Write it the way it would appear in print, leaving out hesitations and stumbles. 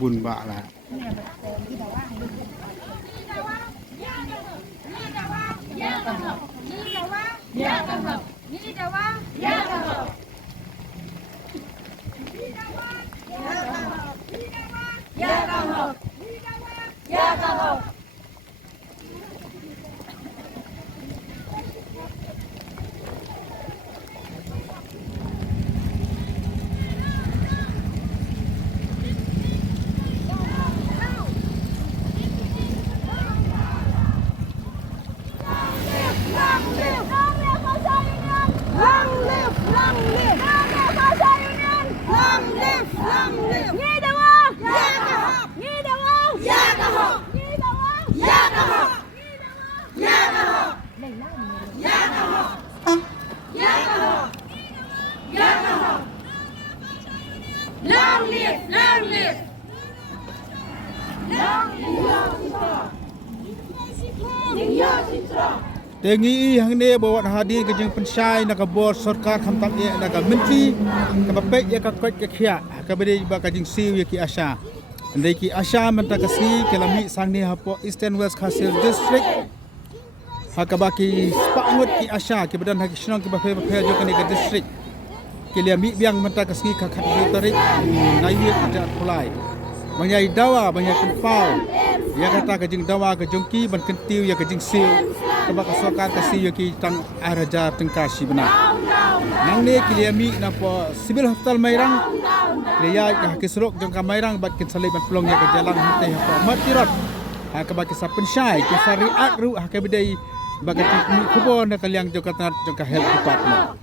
บุญบะละTengi hang ne bawa hadir ke jeng pensai nak bor sarkar khamtam ye nak menteri ka bapek ya ka kot ke khia ka bede ba ka jing siu ye ki Asha ndai ki Asha menta ka si ke lami sang ne hapo Eastern West Khasil district ha ka ba ki spangut ki Asha ke badan ha ki snong ki ba phe jo ka ne ka district ke lami biang menta ka si ka khat tarik nai ye ka khulai banyak dawa banyak kempau ya kata ke jing dawa ke jongki ban kentiu ya ke jing siu ka ba ka sarkar ka si ye ki tang araja tengkasi benar nang ne kiliami na po civil hospital mairang leya ka kisrok jong ka mairang bat kin salib ban pelong ya ka jalan hite ha po matirot ha ka ba ki sa pensyai ki sari akru ha ka bedai ba ka kubo na kaliang jong ka health department